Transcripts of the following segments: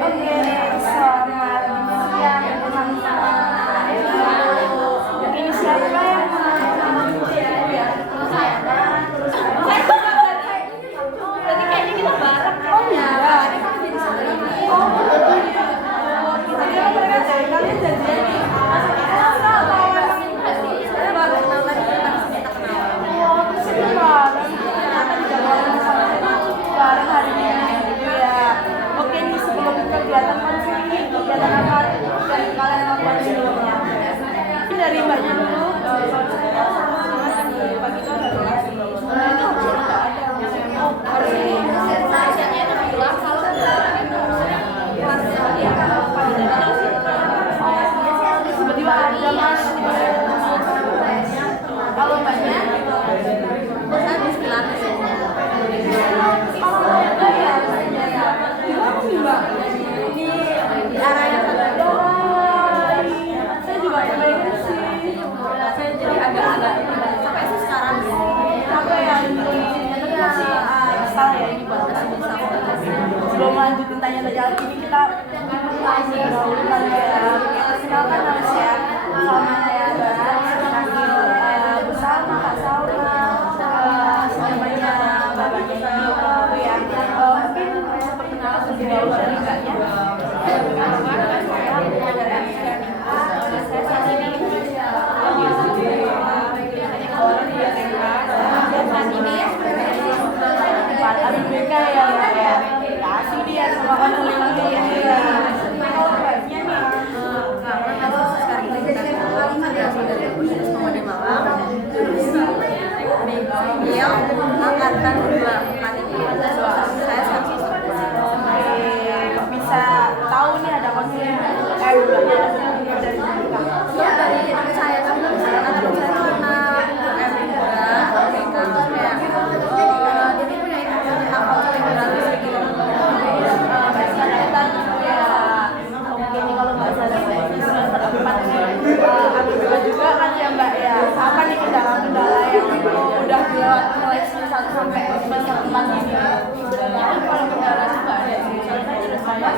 Oke, selamat siang teman-teman. Ini siapa yang berarti kayaknya kita bareng. Oh iya. Jadi mereka dari kalian janjian nih. Bareng hari ini ya. Oke nih, sebelum kegiatan konser ini, kegiatan apa yang kalian lakukan sebelumnya? Ini dari mbaknya dulu. Saya pagi itu ada kelas. Itu nggak ada. Oh, hari ini biasanya itu bilang kalau tiba-tiba ada mas. Kalau mbaknya, saya di sebelah. Di arahnya saya juga pengen sih. Saya jadi agak-agak sampai sih sekarang apa ya ini masih salah ya ini buat kasih sebelum lanjutin tanya-tanya lagi ini kita dahulukan ya. Perkenalkan nama saya Salma Nayara, bersama Kak Salma, namanya babanya itu ya. Mungkin bisa perkenalan lebih dahulu dari kaknya. Saya saat ini ABK ya Mbak ya. Kasih dia sama konseling dia. Kalau baiknya nih kalau sekarang ini kita dari Universitas Pemuda Malang. Beliau angkatan 24 ini. Saya saksi kok bisa tahu nih ada konseling dari saya kan anak saya tuh anak UM juga ABK kayak jadi punya itu apa konseling gratis gitu. Oke nih kalau nggak salah di semester 4 ini ABK juga kan ya Mbak ya. Apa nih kendala-kendala yang udah dilewat mulai semester 1 sampai semester 4 ini? Sebenarnya kalau kendala juga ada sih. Saya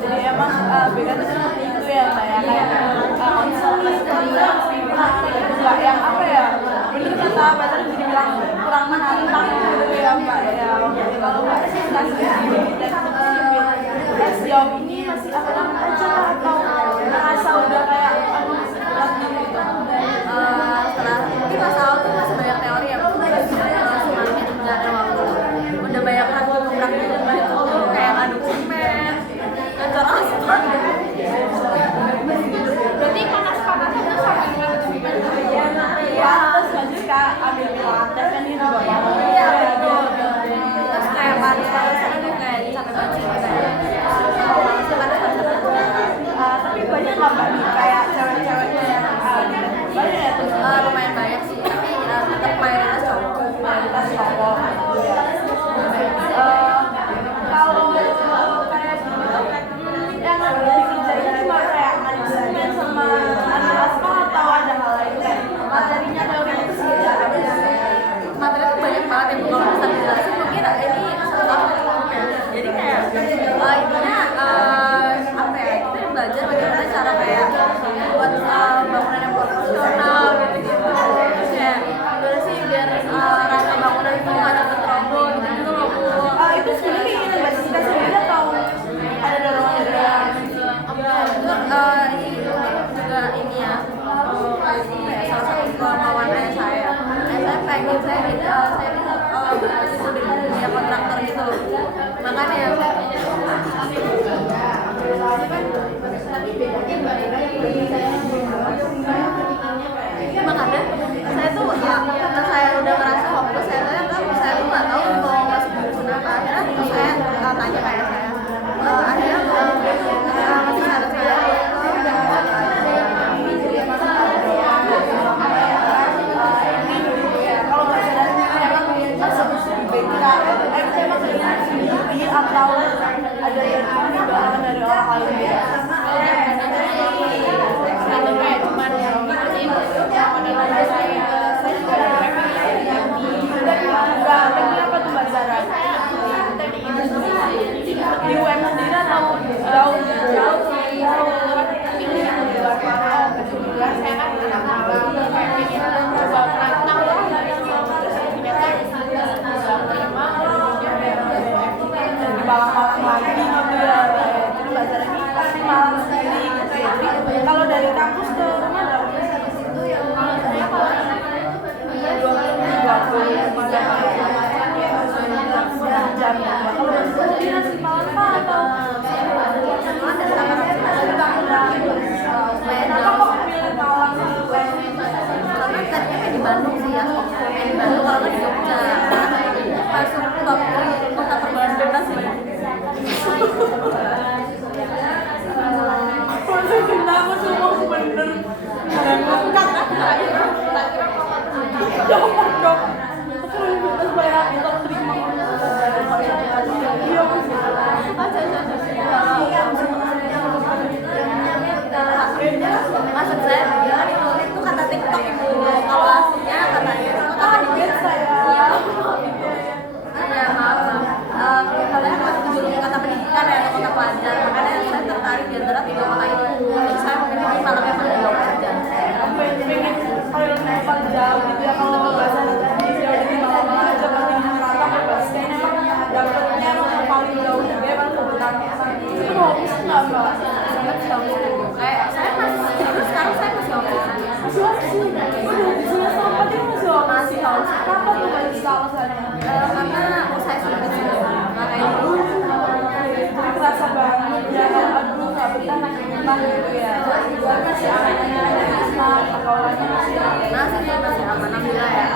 jadi emang beda tuh seperti itu ya Mbak ya, kayak konsultasi nggak yang apa ya, bener kata Mbak tadi dibilang kurang menantang gitu ya Mbak ya. Kalau Mbak tes jawab ini masih apa aja atau merasa udah kayak berat gitu? Setelah mungkin pas awal tuh masih banyak teori ya, semuanya nggak ada waktu, udah banyak praktik tuh kayak ngaduk semen, ngecor aspal. Berarti panas-panasnya tuh sampai ngaduk semen. Iya, terus lanjut Kak ambil pilates kan gitu Bapak. Iya, betul. Terus kayak panas-panasan tuh kayak sampai bacin tapi banyak nggak Mbak nih kayak cewek-ceweknya yang banyak ya tuh? Lumayan banyak sih, tapi tetap mayoritas cowok. Mayoritas cowok. Kalau kayak yang dikerjain cuma kayak ngaduk sama anak aspal atau ada hal lain kayak materinya teorinya itu sih ya? Materi itu banyak banget ya, kalau bisa dijelasin mungkin ini satu jadi kayak intinya apa ya, kita belajar bagaimana cara kayak buat bangunan yang proporsional gitu-gitu. Terus kayak gimana sih biar rangka bangunan itu nggak cepet roboh gitu loh Bu. Itu sebenarnya keinginan Mbak Jessica sendiri atau ada dorongan dari orang? Ini juga ini ya, salah satu kemauan ayah saya. Saya pengen saya itu di dunia kontraktor gitu loh. Makanya saya tapi bedanya Mbak pemerintah gitu ya. Masih amannya dari asma pergaulannya masih aman alhamdulillah ya.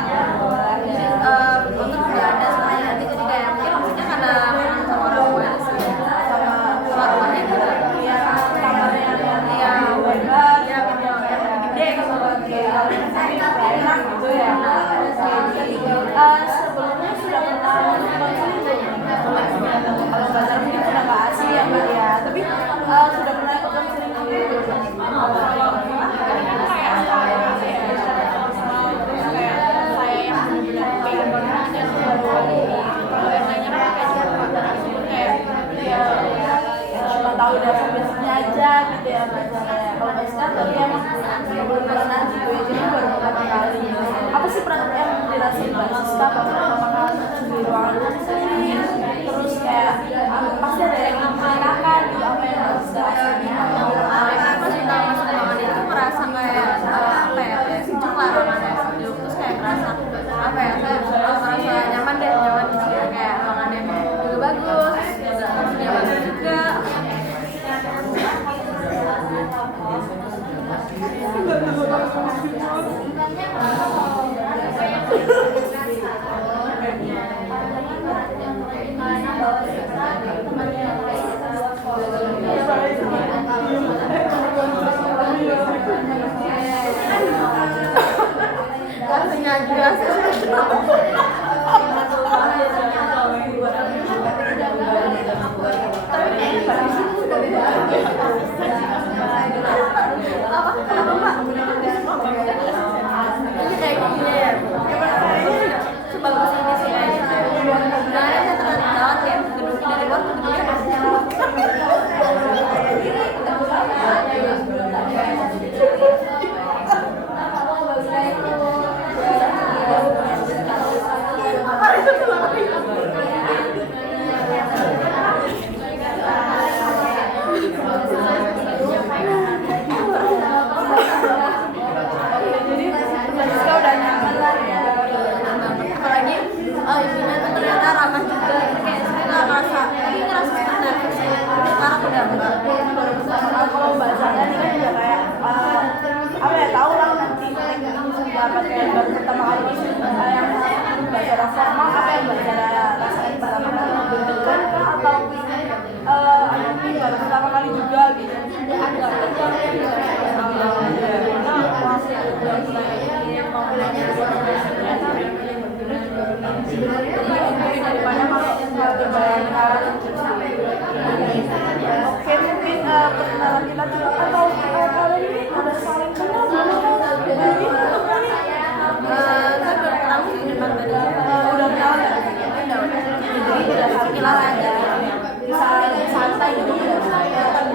Untuk nggak ada semuanya nanti jadi kayak mungkin maksudnya karena sama orang tua sih sama rumahnya juga ya kamarnya ya lebar ya gede gitu enak gitu ya. Sebelumnya sudah pernah kalau belajar mungkin sudah nggak asing ya mbak ya, tapi sudah pernah ikut konseling gitu. Tahu dasar basicnya aja gitu ya belajarnya. Kalau basic tapi emang belum pernah gitu ya, jadi baru pertama kali. Apa sih yang dirasain mbak Siska pertama kali di ruangan konseling? Terus kayak pasti ada yang menanyakan gitu apa yang harus dirasain. Pas kita masuk ruangan itu merasa kayak apa ya kayak sejuk lah ruangannya sejuk, terus kayak merasa apa ya merasa nyaman di sini kayak ruangannya juga bagus, tempatnya bagus juga. Rasanya jelas pakai baru pertama kali yang belajar formal apa yang belajar rasain pertama kali deg-degan kah atau baru pertama kali juga gitu. Daripada kalau terbayangkan. Oke, mungkin perkenalan kita juga atau kalian ini ada saling kenal belum kan? Kan udah kenal sih di depan tadi. Udah kenal ya? Jadi udah kenal aja. Bisa santai gitu ya.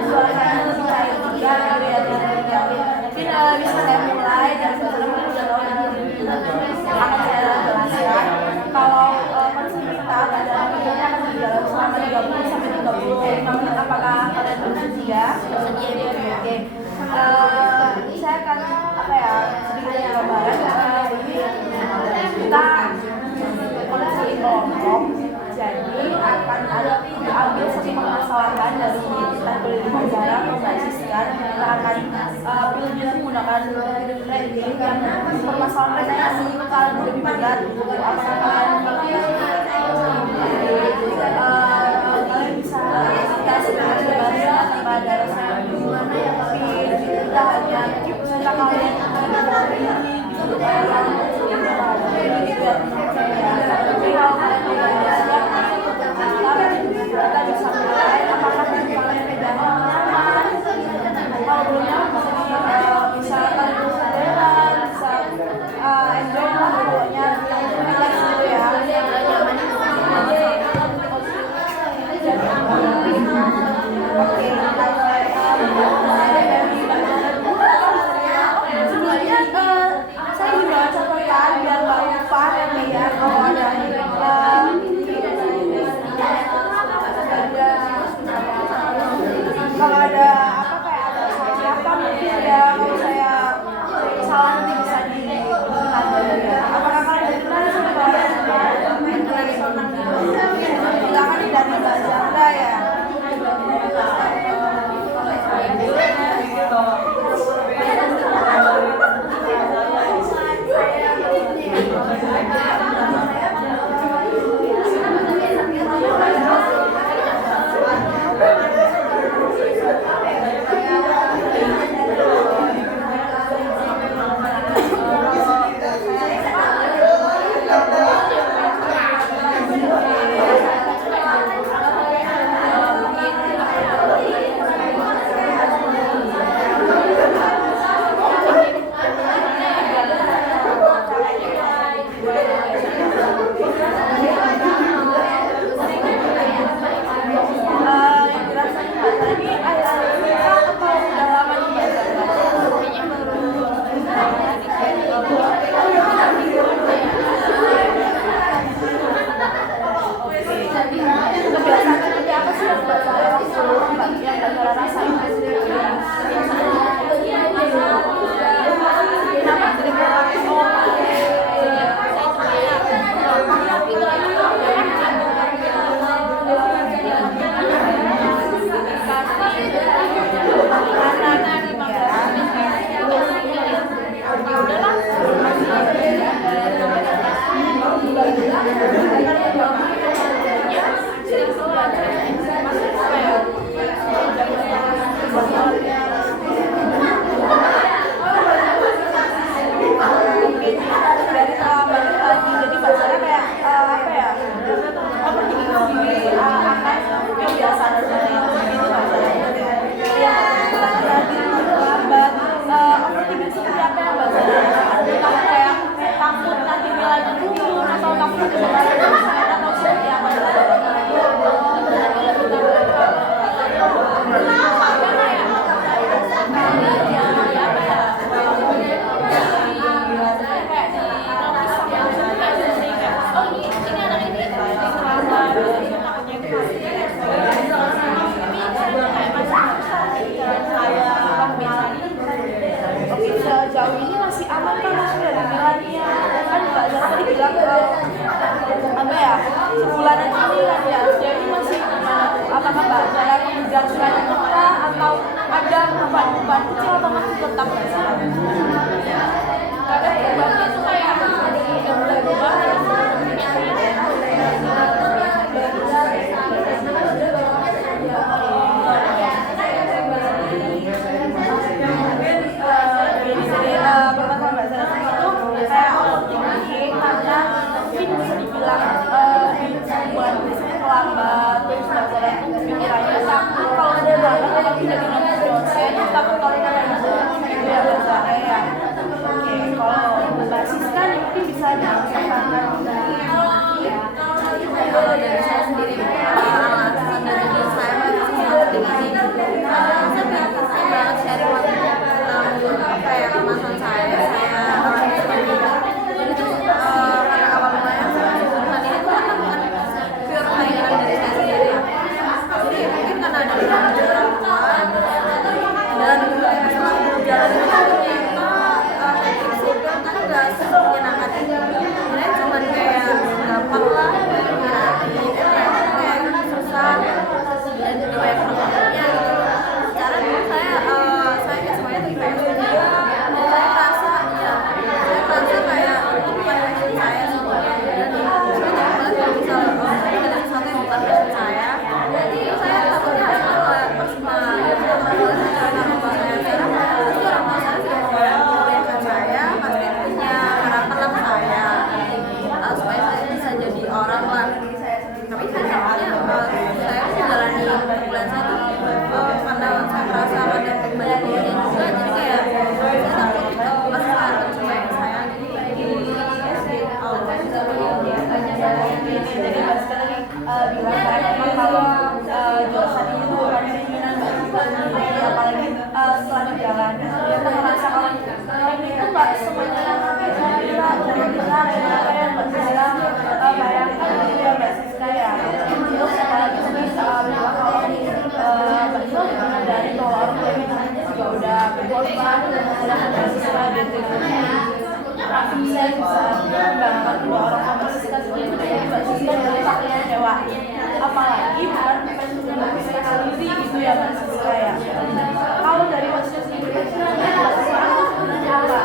Suasananya lebih cair juga ya. Mungkin bisa saya mulai dari sebenarnya udah tahu akan saya jelaskan. Kalau konseling kita pada videonya akan berjalan selama 30 sampai 35 menit. Apakah kalian bersedia? Oke. Saya akan sedikit gambaran ini kita konseling kelompok. Jadi akan ada diambil satu permasalahan dari tampil di pelajaran atau basiskan. Kita akan pilih menggunakan ranking yang permasalahan yang kalian lebih berat. Apakah kalian kalian bisa kasih penjelasan tanpa ada rasa gimana ya, tapi kita hanya kita kalian gitu kita bisa mulai. Apakah kalian pegang nyaman? Kalau belum nyaman bisa kalian bisa enjoy lah pokoknya gitu ya. perubahan kecil otomatis tetap nggak sih? Kadang perubahannya tuh kayak udah mulai berubah lambat, terus belajar pikirannya takut kalau udah lambat apalagi jadi nanti dosen takut kalau itu ya bahasa ya. Oke, kalau Mbak Siska nih mungkin bisa menyampaikan kalau dari saya sendiri alasan dan juga saya masih sangat tinggi saya banget sharing waktu apa ya kemasan saya jadi tuh karena awal mulanya saya jurusan ini tuh karena bukan pure keinginan dari saya sendiri ya jadi mungkin karena ada di orang tua dan setelah berjalan itu ternyata teknik sipil kan gak menyenangkan sebenarnya cuma kayak gampang lah kayak susah dan juga banyak perkembangannya gitu. Secara dulu saya semuanya tuh IPS juga dan saya merasa kayak itu bukan passion saya semuanya dan saya takut kalau misal ada sesuatu yang bukan passion saya jadi saya takutnya kalau maksimal karena orang tua saya sekarang pasti orang tua saya sudah membayangkan saya pasti punya harapan lah ke saya supaya saya bisa jadi orang lah tapi saya saya menjalani bulan saya tuh karena saya merasa ada banyak dunia juga jadi kayak saya takut masih ada cewek saya jadi Mbak Siska tadi bilang saya memang kalau jurusan ini tuh bukan keinginan Mbak Siska apalagi setelah dijalani ternyata merasa kalau ini tuh Mbak semuanya kita benar-benar yang Mbak Siska bayangkan gitu ya Mbak Siska ya terus apalagi tadi bilang kalau Mbak Siska menyadari kalau orang tua ini juga udah berkorban dan Mbak Siska gitu saya bisa membanggakan kedua orang tua Mbak Siska sebenarnya Mbak Siska jadi pakai kecewa apalagi bukan Mbak Siska sendiri gitu ya Mbak Siska ya kalau dari Mbak Siska sendiri sebenarnya Mbak Siska itu sebenarnya apa?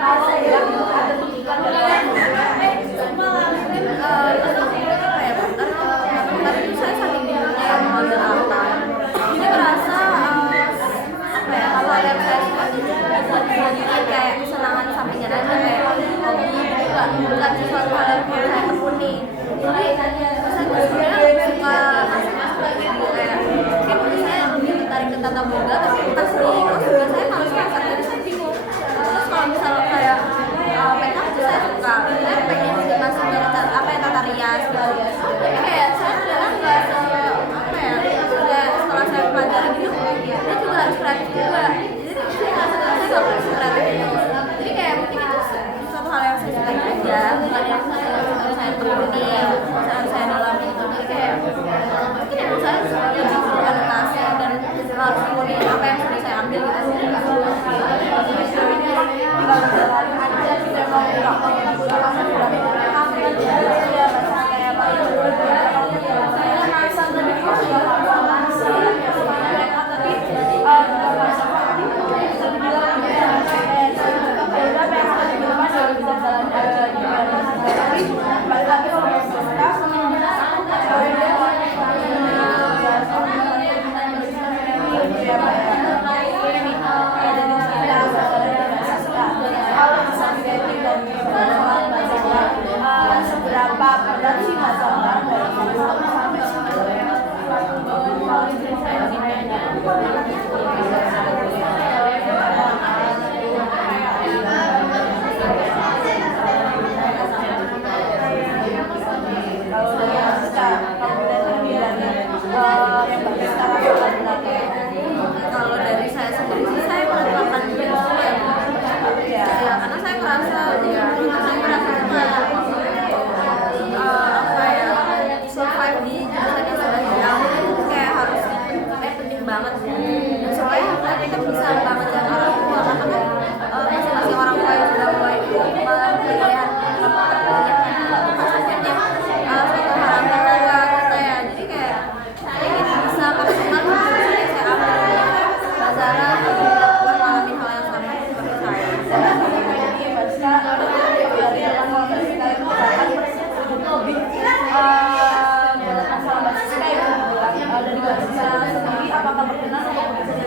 Kalau bilang ada tuntutan dari orang tua bentar itu saya saking bingungnya yang mau ambil apa jadi merasa apa ya kalau yang saya suka buat jadi kayak kesenangan sampingan aja kayak hobi bukan sesuatu hal yang perlu saya tekuni jadi saya sebenarnya suka masuk gitu kayak mungkin saya lebih tertarik ke tata boga tapi pas di kos juga saya malas masak jadi saya bingung terus kalau misalnya kayak makeup itu saya suka saya pengen juga masuk dari apa ya tata rias tapi kayak saya ternyata nggak apa ya setelah saya pelajari gitu dia juga harus kreatif juga jadi saya nggak kreatif itu jadi kayak mungkin itu suatu hal yang saya suka aja bukan yang saya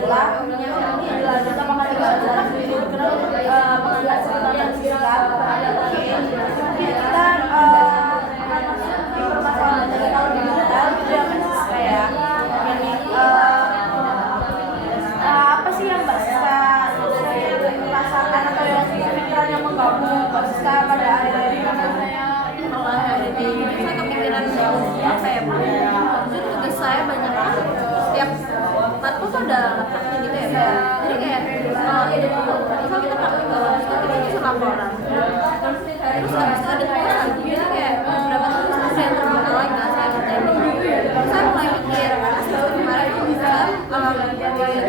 alhamdulillah dilanjut sama kakak kelas itu mengangkat cerita dan singkat. Oke, kita di permasalahan dari kalau digital gitu ya Mbak Siska ya. Jadi apa sih yang Mbak Siska rasakan atau yang pikiran yang mengganggu Mbak Siska pada akhir-akhir ini? Saya kepikiran apa ya, jujur tugas saya banyak banget, setiap matkul tuh ada praktek gitu ya, jadi kayak misal kita praktek bahwa kita bisa laporan, terus habis itu ada tugas lagi, jadi kayak beberapa tugas itu saya terbengkalai nggak saya kerjain dulu. Saya mulai mikir kemarin tuh bisa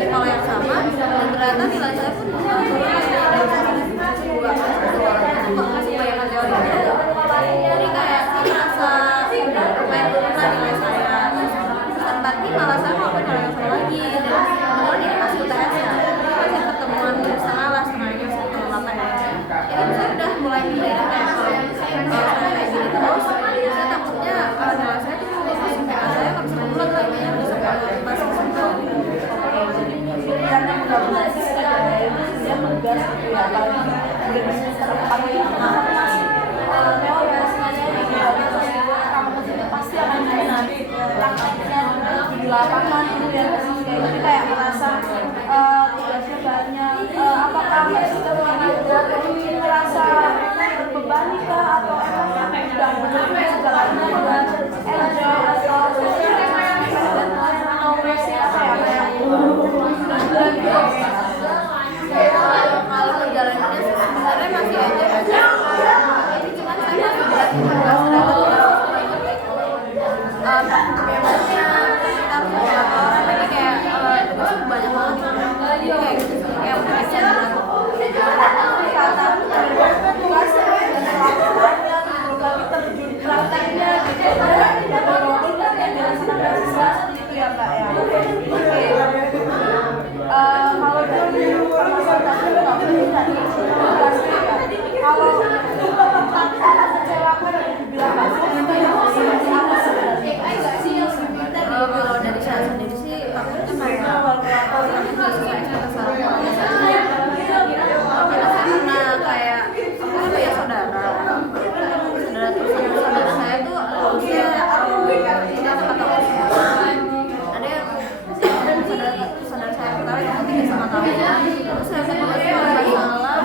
di pola yang sama, dan ternyata nilai saya pun turun lagi dari dua itu kok masih bayangan teori gitu. Jadi kayak saya merasa main turunan nilai saya, tempat ini malah saya mau nilai yang sama lagi, dan kalau ini masih UTS ya, masih pertemuan setengahnya 1,8 ya. Jadi saya udah mulai mikir kayak kalau saya kayak gini terus, saya takutnya nilai saya tuh PA saya nggak bisa pulang lagi, bisa masih sembuh. Pikiran yang mengganggu Siska itu dia tugas gitu ya, apalagi di semester 4 ini Neo ya kamu pasti akan nanti prakteknya di lapangan gitu ya, jadi kayak merasa tugasnya banyak. Apakah Mbak Siska mungkin merasa terbebani kah, atau emang sudah menerima segalanya dengan enjoy atau masih apa ya kayak kalau perjalanannya sebenarnya masih aja, cuman saya masih berat tugas bebasnya sekitar beberapa orang, jadi kayak tugasnya banyak banget, jadi kayak gitu sih, kayak ujian berat. tugas dan laporannya belum lagi terjun prakteknya gitu, dan walaupun yang dirasakan Mbak Siska itu ya Mbak ya. Oke, kalau dari permasalahan tadi nggak penting tadi kalau tentang kecewakan yang dibilang bagus itu yang apa sebenarnya? Kalau dari saya sendiri sih takutnya karena kalau nggak sesuai ekspektasi karena kayak aku kan punya saudara saya tuh lulusnya tidak tepat waktu. Ada yang saudara saya pertama itu 3,5 tahun, terus saya kedua itu masalah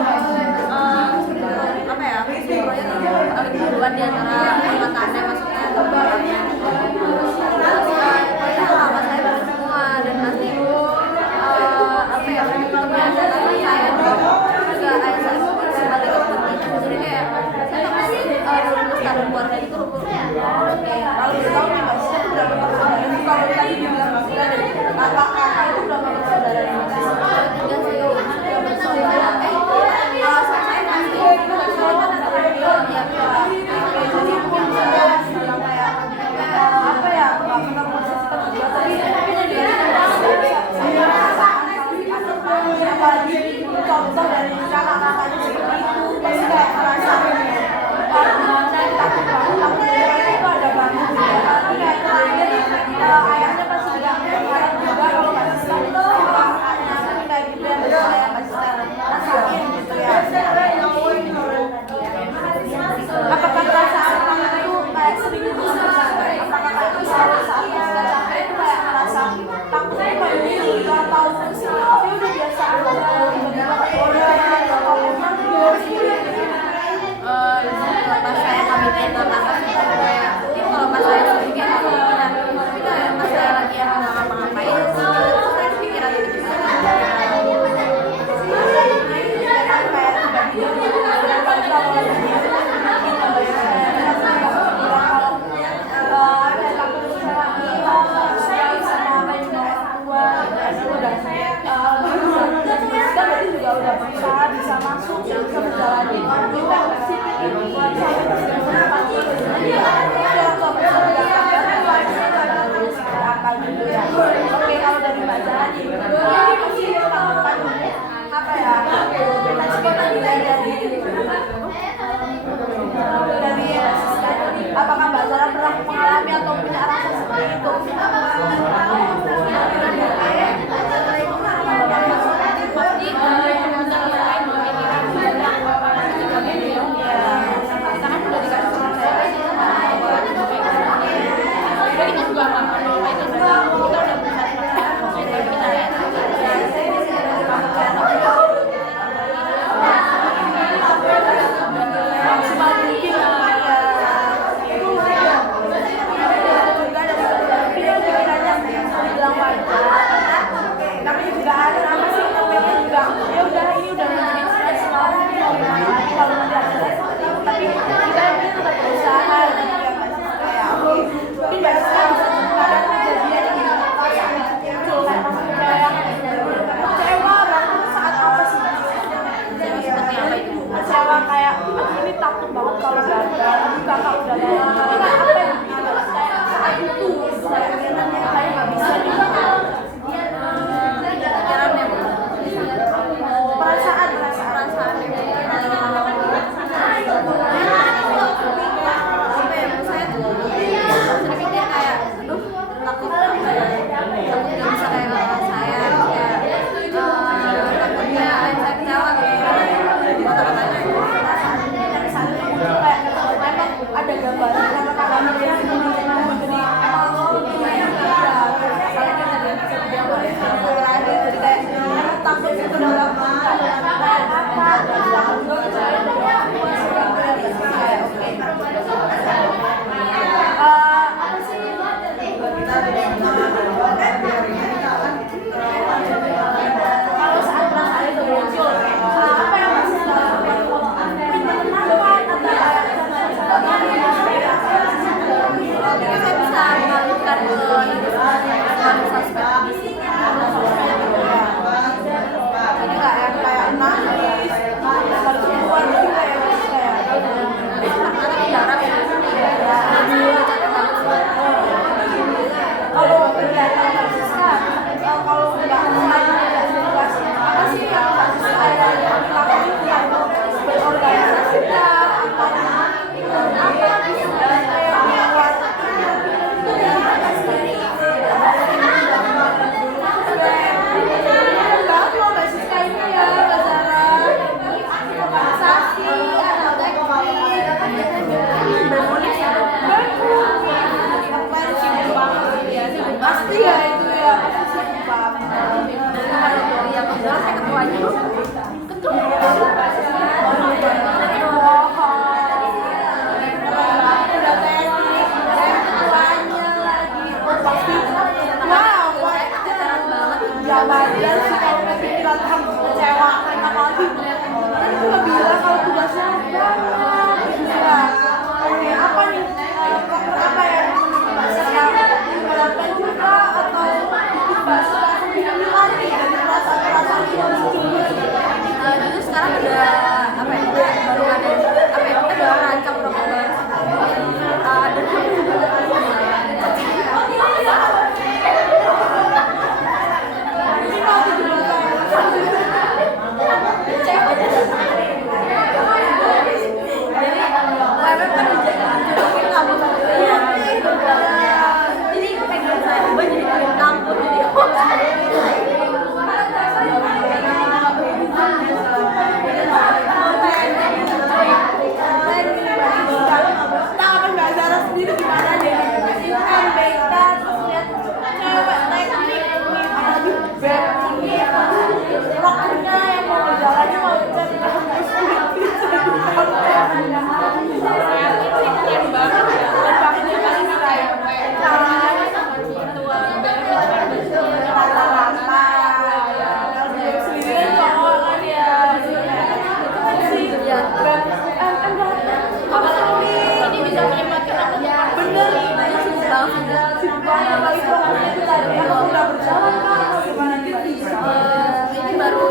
apa ya, sebenarnya tuh paling duluan di antara angkatannya, maksudnya teman-temannya. Terus pokoknya lama saya baru semua, dan nanti apa ya, ternyata saya tuh juga ayah saya pun sebagai kompetitif, jadi kayak saya takut standar keluarga itu luput. Kalau kita tahu nih Mbak Siska itu berapa bersaudara? Kalau tadi dibilang Mbak Siska dari kakak itu berapa bersaudara nih Mbak Siska? 3 sih, 3 bersaudara. Saya masih ya Jadi mungkin bisa bilang kayak apa ya, nggak pernah kita berdua, tapi saya merasakan apalagi contoh dari kakak-kakaknya seperti itu, pasti kayak merasa gimana takut itu ada banget gitu ya. Tapi kayak terakhir ayahnya pasti bilang ayah juga kalau Mbak Siska itu kakaknya kayak gitu ya, saya Mbak Siska rasain gitu ya. Apakah perasaan kamu itu kayak sering itu apakah itu salah saat Siska capek itu kayak merasa takut kayak gitu atau ya udah biasa aja tiba-tiba Jadi sekarang ada apa ya? Baru ada apa ya? Kita udah rancang program baru. Ada ini baru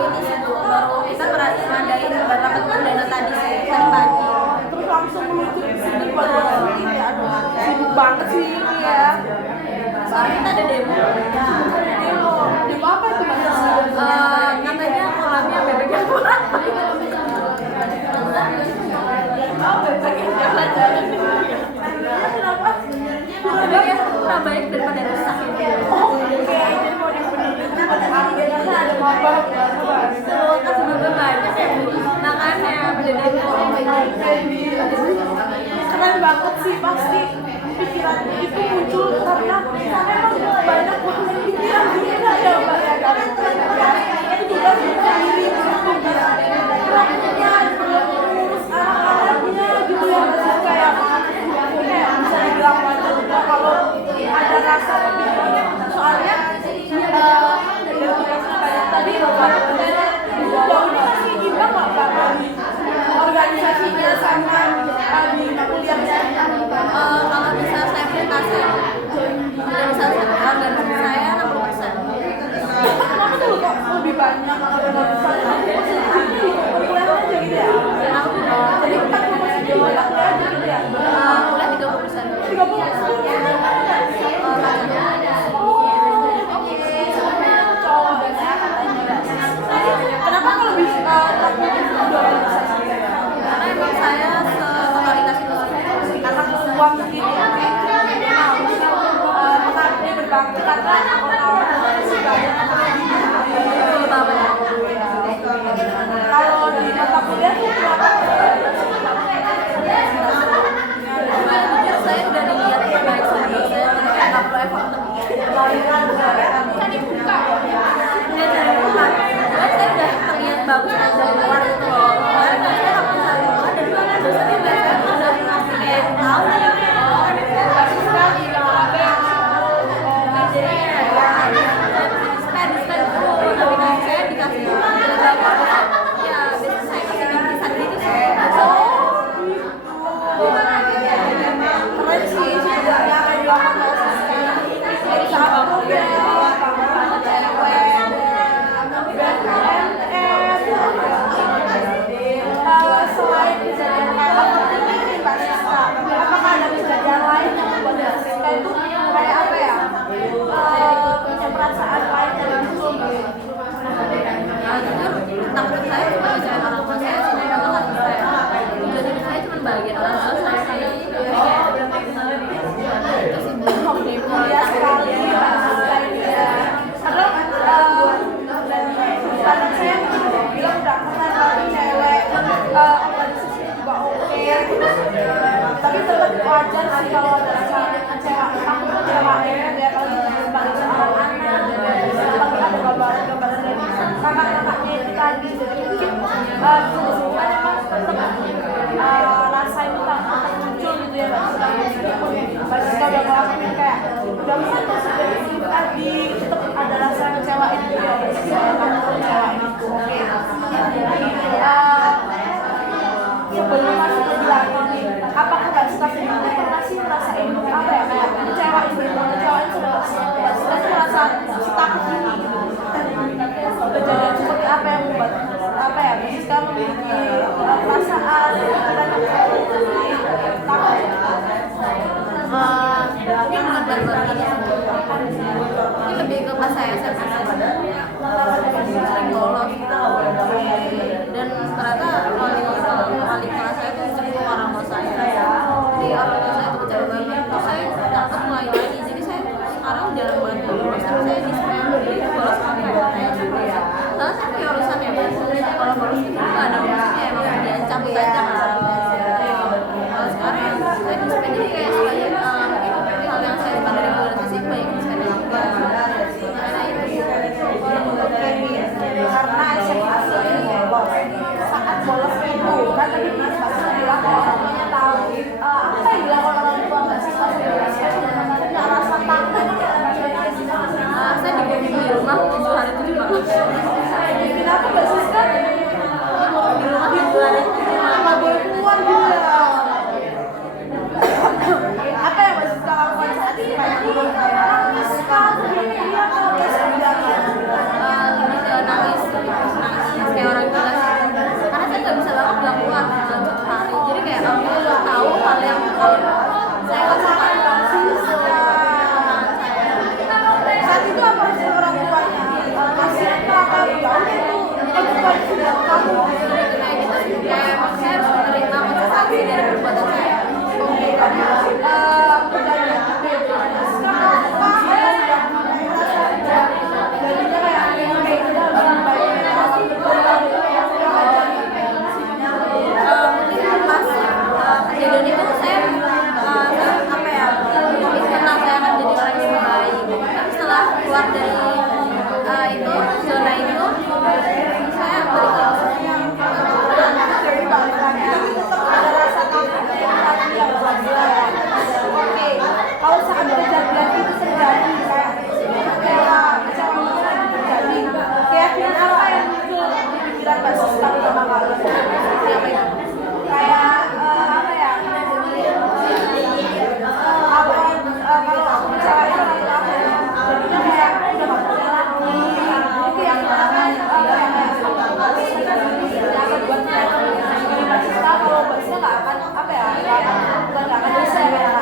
kita ngadain rapat perdana tadi pagi. Terus langsung menuju ke sini pada ini aduh sibuk banget sih ini ya. Soalnya kita ada demo. Demo apa itu Mas? Katanya kolamnya bebeknya kurang. Kenapa? Bebeknya kurang baik daripada rusak. Oke, jadi mau dibenerin pada akhirnya ada mabah. Terus kan sebenarnya banyak ya. Makanya pada demo. Keren banget sih pasti pikiran itu muncul karena emang banyak pikiran juga ya Mbak ya kan. Itu juga sendiri praktiknya ngurus anak-anaknya gitu ya masih kayak bisa dibilang wajar juga kalau ada rasa pikirannya soalnya dari tugasnya banyak tadi bahwa ini masih imbang nggak Mbak organisasinya sama di kuliahnya. Kalau bisa saya presentasi organisasi saya 60%. Kenapa dulu kok lebih banyak organisasi? Kuliahnya aja gitu ya? Jadi kita promosinya banyak aja gitu ya? Kuliah 30%. 30%? Oh, oke. Cowok banyak katanya. Kenapa kalau bisa takut itu organisasi? Karena emang saya setotalitas itu Karena uang gitu ya? Dia berbakti karena orang-orang lebih banyak kalau di mata kuliah tuh kenapa? jujur saya udah dilihat baik sama saya mereka nggak perlu effort Kan dibuka saya udah terlihat bagus dari luar gitu loh. Kemarin kan saya nggak bisa dari luar dan juga dosennya biasanya udah kayak tahu bagus sekali kalau ada spend dulu tapi kan saya dikasih beberapa ya biasanya saya kasih bingkisan gitu sih. keren sih sebenarnya kayak bilang dari saat program selain kejadian kayak apa ini Mbak Siska, apakah ada kejadian lain yang membuat Mbak Siska itu kayak apa ya punya perasaan lain dari itu Jujur takut saya cuma bisa orang tua saya sih memang nggak bisa ya. Tujuan hidup saya cuma bahagian orang tua saya sih. Itu sih mulia sekali Mbak Siska ini ya karena kadang saya bilang udah kenal kali cewek organisasinya juga oke tapi tetap wajar sih kalau ada rasa kecewa aku kecewain ya kalau sebagai seorang anak apalagi ada gambaran-gambaran dari kakak-kakaknya itu tadi bisa disebutkan emang tetap rasa itu tak muncul gitu ya Mbak Siska udah ngelakuin kayak udah pernah sebenarnya tadi tetap ada rasa kecewain gitu ya Mbak Siska kecewain itu oke sebelum masuk ke belakang nih apakah Mbak Siska sendiri pernah sih ngerasain apa ya kayak kecewain sebenarnya Mbak Siska tuh merasa takut ini gitu kejadian seperti apa yang membuat apa ya Mbak Siska memiliki perasaan takut mungkin bukan baru-baru ini ini lebih ke pas saya SMP sering bolos dan ternyata wali kelas saya tuh sering marah sama saya jadi orang tua saya tuh kecewa banget terus saya takut mulai lagi jadi saya sekarang jarang banget bolos tapi saya dispen jadi bolos kami soalnya saya punya urusan ya kalau bolos itu nggak ada urusannya emang diancam aja kalau sekarang saya dispen jadi kayak sebagai hal yang saya dapat dari organisasi banyak dispen juga karena itu karena SMA ini bolos saat bolos itu kan tadi Mbak Siska bilang kalau orang tuanya tahu apa yang bilang orang tua Mbak Siska punya rasa takut saya dikurung di rumah 7 hari 7 malam kenapa Mbak Siska di rumah 7 hari 7 malam nggak boleh keluar juga apa yang Mbak Siska lakukan saat itu nangis kan dia kalau lebih ke nangis kayak orang gila sih karena saya nggak bisa banget bilang keluar dalam 7 hari jadi kayak aku tuh tahu hal yang saya rasakan saat itu apa respon orang tuanya masih apa ya udah itu bukan sudah kamu kayak gitu kayak emang saya harus menerima konsekuensi dari perbuatan saya mungkin pas kejadian itu saya apa ya lebih tenang saya akan jadi orang yang baik tapi setelah keluar dari itu zona itu saya balik kalau saat kejadian itu terjadi kayak kecewa terjadi keyakinan apa yang muncul di pikiran Mbak Siska pertama kali kayak apa ya kalau aku bicara itu orang tua aku jadinya kayak udah gak boleh lagi itu yang akan buat Mbak Siska kalau Mbak Siska gak akan apa ya bukan gak akan bisa ya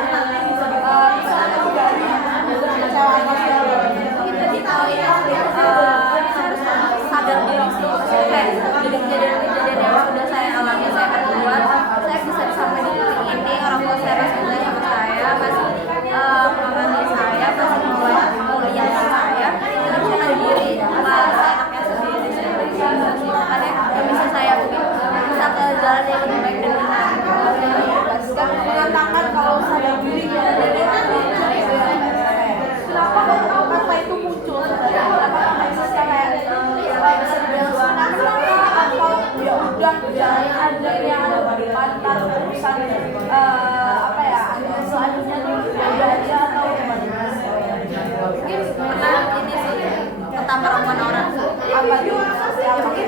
kecewaan pasti kita di tahun ini harus sadar diri sih kayak dari kejadian-kejadian yang sudah saya alami saya perbuat saya bisa sampai di titik ini orang tua saya masih percaya sama saya masih mengenali saya masih memuliakan saya saya bisa mandiri merasa enaknya sendiri makanya bisa saya mungkin bisa ke jalan yang lebih baik dan benar dan mengatakan kalau sadar diri kenapa kata itu muncul apakah Mbak Siska kayak bisa dibilang senang atau ya udah ada yang ada mantan urusan apa ya selanjutnya tuh ada aja atau gimana mungkin pernah ini sih ketampar omongan orang apa tuh mungkin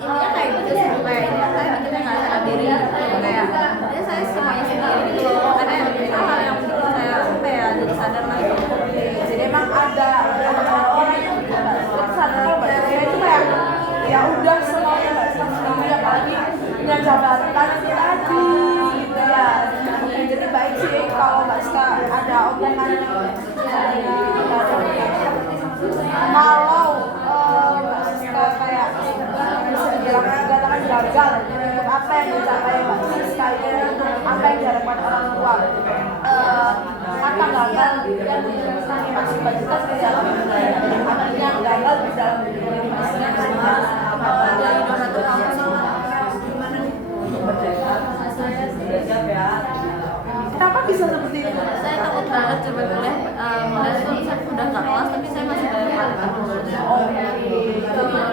intinya kayak gitu sih kayak ini saya bikinnya nggak sadar diri kayak ya saya semuanya sendiri gitu loh karena itu hal yang bikin saya apa ya jadi sadar lagi jadi emang ada orang yang sadar kalau Mbak Siska itu kayak ya udah semuanya Mbak Siska sendiri apalagi punya jabatan tadi gitu ya jadi baik sih kalau Mbak Siska ada omongan kalau Mbak Siska kayak bisa dibilang katakan gagal untuk apa yang dicapai Mbak Siska itu apa yang diharapkan orang tua kata gagal dan masih Mbak Siska seperti apa artinya gagal di dalam diri Mbak Siska dari 200 kampus kenapa bisa seperti itu? saya takut banget coba kuliah mulai itu saya udah nggak kelas tapi saya masih dapat lulus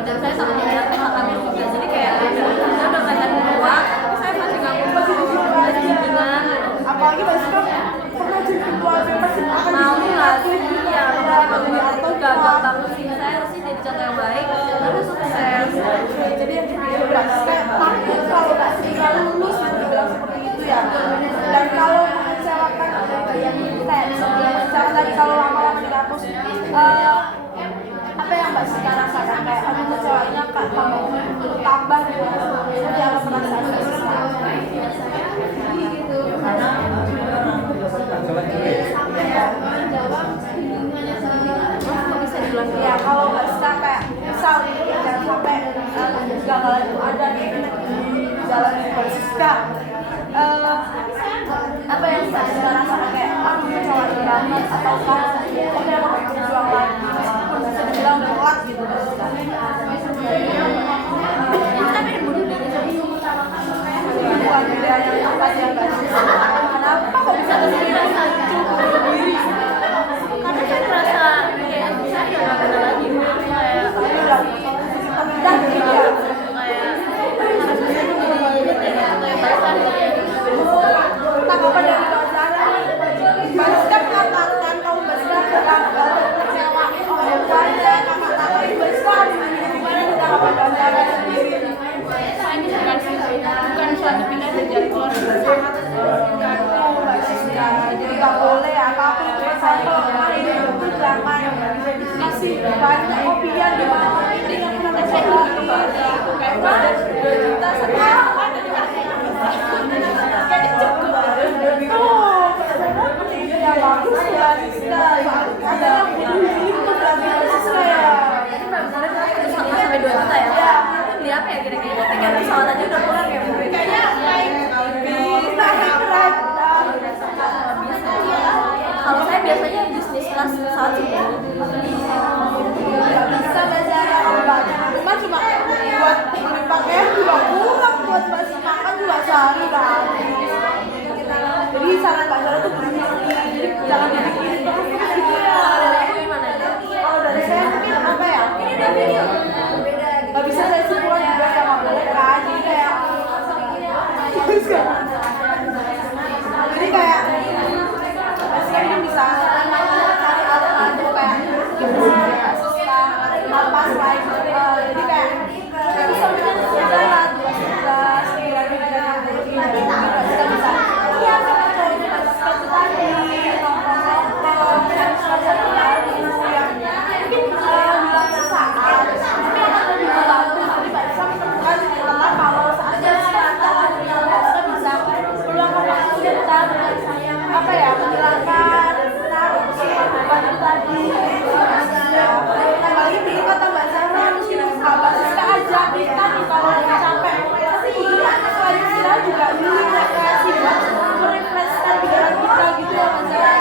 dan saya takut kehilangan hak juga jadi kayak kegagalan itu ada di jalan Francisca. Apa yang saya rasakan kayak aku kecewa banget atau kan oke aku harus berjuang lagi meskipun bisa dibilang telat gitu. Tapi bunuh diri Bukan pilihan yang tepat ya guys. Kenapa kok bisa terpilih bunuh diri? karena saya merasa kayak saya udah gak kenal lagi kayak Dan gitu ya. Tanggapan dari Kak Zara nih, Baskap mengatakan kaum Baskap gagal dikecewain oleh banyak kakak-kakak Baskap. Gimana nih tanggapan Kak Zara sendiri? ini bukan suatu pilihan dari jalan keluar sangat Oh, Mbak Siska. Jadi nggak boleh apapun itu recycle. Ini itu jangan kasih banyak kopian di mana ini yang kita coba kembali. Kayak 2 juta sekarang ada di kasih. Kayak cukup. Oh, ya bagus ya Siska. Ada yang bunuh diri itu berarti Mbak Siska ya. jadi benar-benar sampai 2 juta ya beli apa ya kira-kira tiket pesawat aja udah kurang ya Kayaknya bisa keren. kalau saya biasanya bisnis kelas pesawat sih Nggak bisa belajar kalau banyak rumah cuma buat beli pakaian juga kurang buat beli makan juga sehari kan. Jadi saran Kak Zara tuh beli jadi jangan dipikirin terus gitu ya. gimana ya Kalau dari saya mungkin apa ya? Nggak bisa saya simpulkan juga ya nggak boleh kan. Jadi kayak sekarang bisa cari alternatif kayak apa selain jadi kayak bisa berjalan nanti kita bisa iya sama cowok tadi nongkrong yang baru yang mungkin bilang sesaat tapi akan lebih membantu nanti bisa menemukan setelah kalau saatnya sekarang kita bisa meluangkan waktu kita apa ya menghilangkan menaruh beban itu tadi tambah ini kata Mbak Zara Mbak Siska aja kita nih kalau udah capek selain istirahat juga healing rekreasi buat merefreshkan pikiran kita gitu ya Mbak Zara.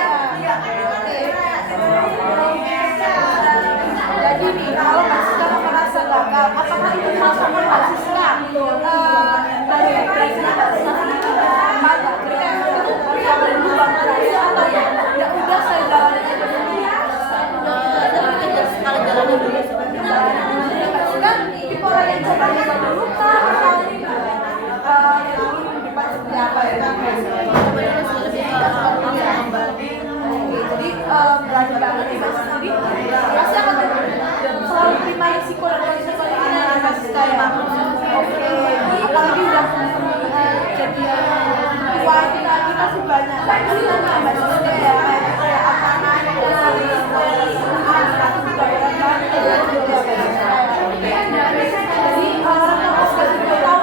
Jadi nih kalau Mbak Siska merasa gagal apakah itu sama Mbak Siska dari referensinya Mbak Siska itu ada jadi kayak yang berubah merasa atau ya udah saya jalanin aja dulu sekali jalannya dulu kan tipe orang yang coba dulu kan atau dulu di depan seperti apa ya jadi berani banget nih Mbak sendiri pasti akan selalu terima risiko dan konsekuensinya dengan Mbak Siska ya oke apalagi udah jadi tua kita sih banyak banget kan Mbak Siska ya kayak apa namanya tapi juga berat banget jadi orang yang Mbak Siska juga tahu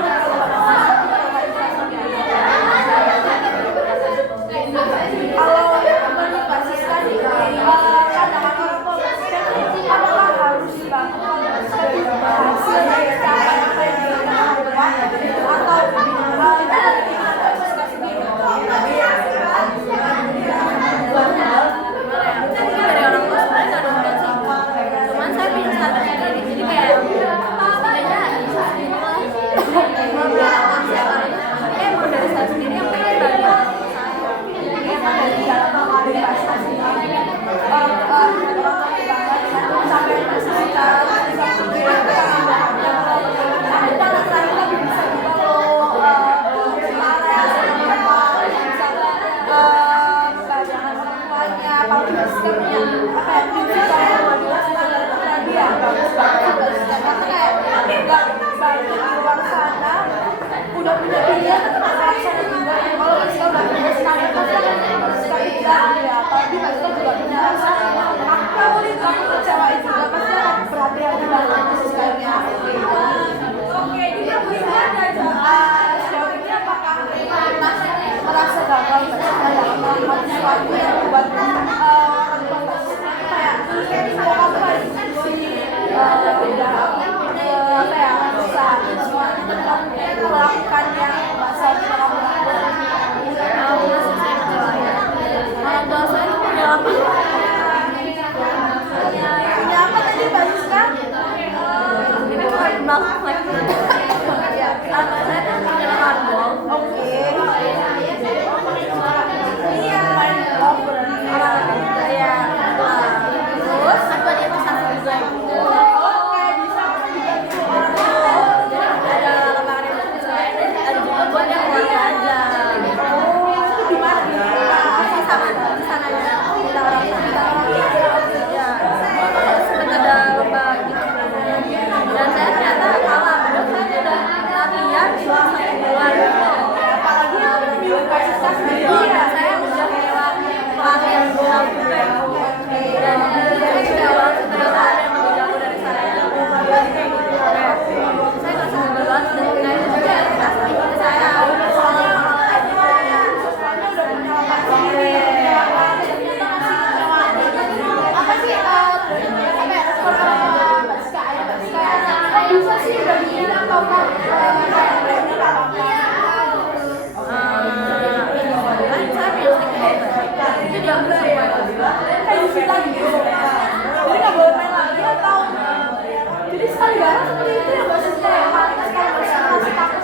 kalau menurut Mbak Siska nih pandangan orang tua Mbak Siska apakah harus banget berhasil mencapai apa yang diinginkan atau Mbak Siska sendiri dari orang tua sebenarnya nggak ada hubungan sih cuman saya punya standar sendiri jadi kayak setidaknya emang dari saya sendiri yang pengen bagi orang tua saya di dalam mengalami bahasa orang sampai Siska bisa berpikir tapi jangan selalu tapi bisa juga loh marah bisa jangan orang tuanya kalau Mbak Siska punya apa ya prinsip kalau berdua standar tadi ya bagus banget Mbak Siska karena kayak nggak banyak di luar sana udah punya pilihan tapi nggak terlaksana juga kalau Mbak Siska udah punya standar pasti akan Mbak Siska bilang ya apalagi Mbak Siska juga punya rasa aku kecewain juga pasti akan berhati-hati banget Mbak Siska ya oke juga sejauh ini apakah Mas merasa gagal Mbak Siska dalam melakukan sesuatu yang membuat orang tua Mbak Siska kayak kok kamu kayak gitu sih udah apa ya susah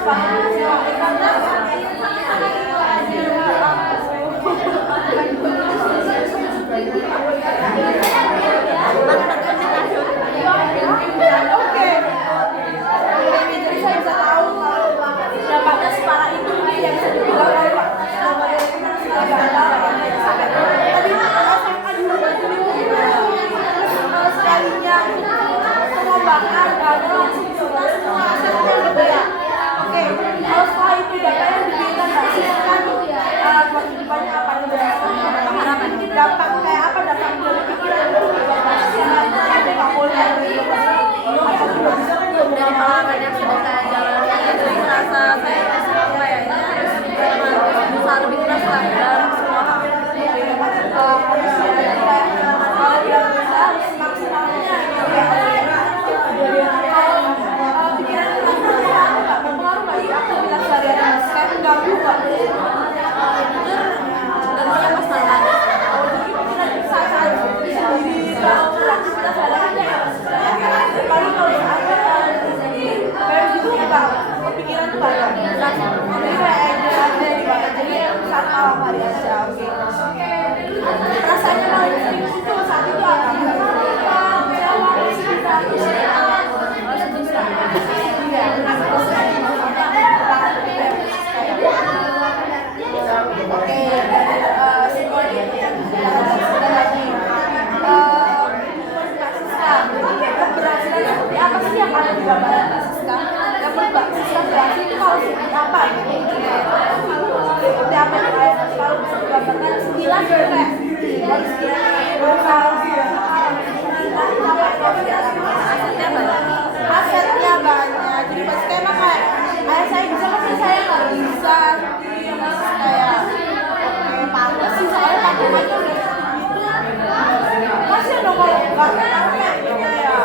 banget karena oke. Jadi saya bisa tahu kalau dampaknya separah itu mungkin yang bisa dibilang kalau tadi SMA juga sekalinya pengembangan ada langsung semua yang gitu ya. Oke, kalau setelah itu dampaknya diberikan nggak sih kan kehidupannya apa nih harapan dampak kayak apa dampak dari pikiran itu nanti nggak boleh dari pengalaman yang sudah saya jalani itu merasa saya apa ya bisa lebih keras lah dalam semua hal. kalau bilang bisa harus maksimalnya pikiran itu nggak berpengaruh nggak di aktivitas sehari-hari kayak mengganggu nggak Tentunya pas normal. paling kalau baru gitu kepikiran tuh banyak jadi kayak jadi saat malam hari aja. Oke, rasanya paling sering muncul saat itu apa? Oke, keberhasilan seperti apa sih yang ada di gambaran Mbak Siska? Yang menurut Mbak Siska berhasil itu harus seperti apa? Seperti apa yang kalau bisa digambarkan sekilas gitu kayak harus asetnya banyak. Jadi Mbak Siska emang kayak ayah saya bisa pasti saya nggak bisa. Kayak oke pantas sih soalnya tabungannya udah segitu. Masih dong kalau nggak kayak ya.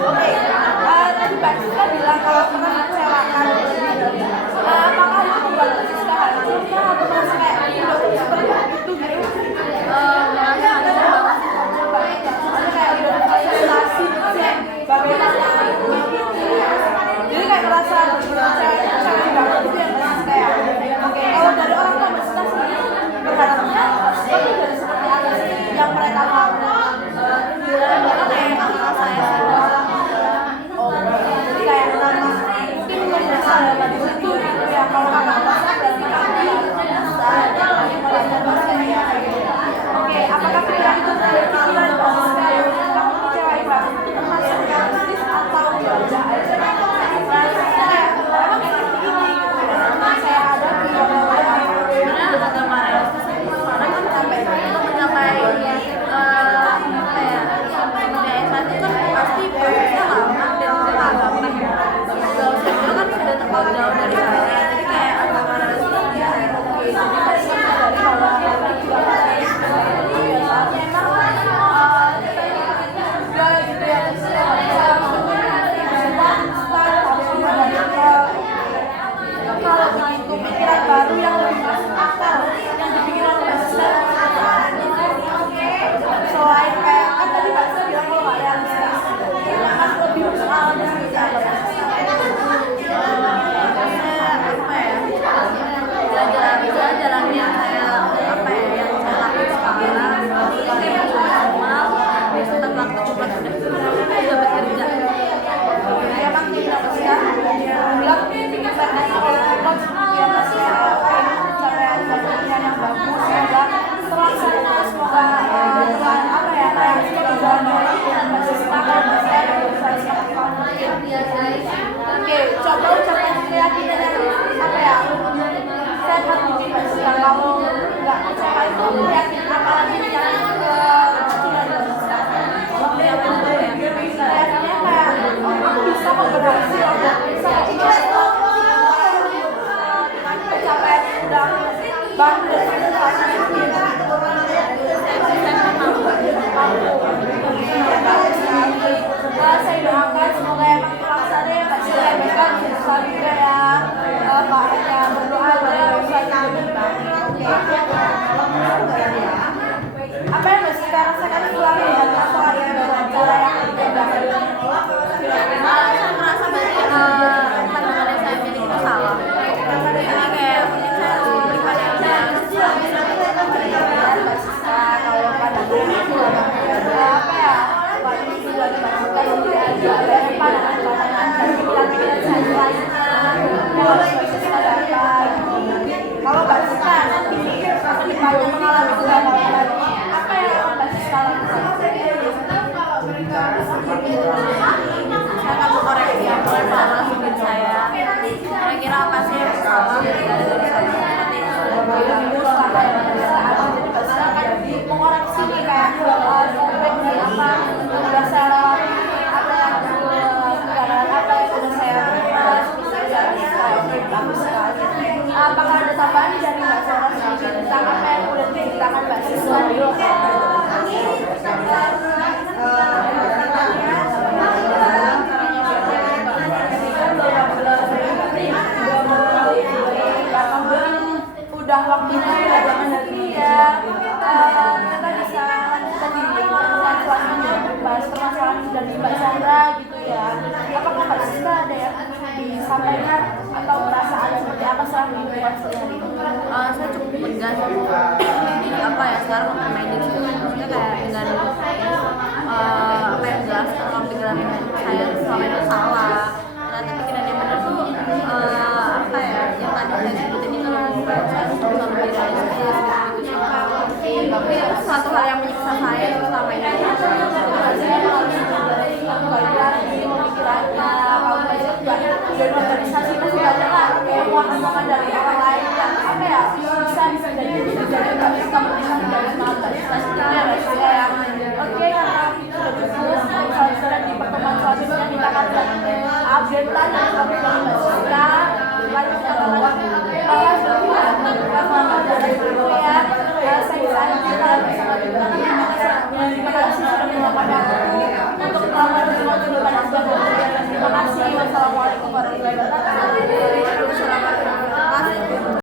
Oke, tadi Mbak Siska bilang kalau pernah mengecewakan. Apakah itu membuat Mbak Siska hancurnya atau merasa kayak seperti itu gitu? Merasa hancur banget sih. Soalnya kayak udah konsentrasi bagaimana jadi kayak ngerasa kecewa banget gitu ya Mbak Siska ya. Oke, kalau dari orang tua Mbak Siska sendiri berharapnya sesuatu dari seperti apa sih yang mereka mau? Mereka kayak kakak saya sih. Oh, jadi kayak dari Mbak Chandra gitu ya. Apakah Mbak Siska ada yang disampaikan atau perasaan seperti apa setelah mengikuti sehari? Saya cukup tegas di apa ya sekarang untuk medis itu maksudnya kayak dengan apa yang jelas kalau pikiran saya selama itu salah, ternyata pikiran yang benar tuh apa ya yang tadi saya sebutin itu loh, kayak saya harus bisa lebih realistis gitu tapi itu suatu hal yang menyiksa saya selama ini. Dari organisasi masih banyak lah omongan dari orang lain yang apa ya bisa jadi nggak bisa menuliskan dari organisasi ya. Oke, karena sudah cukup saudara di pertemuan selanjutnya kita akan update lagi kami dari Mbak Siska lagi kita lagi bahas dari dulu ya. Saya kira kita bisa lanjutkan. Terima kasih sudah meluangkan waktu untuk melakukan semua kehidupan. Terima kasih. Wassalamualaikum warahmatullahi wabarakatuh.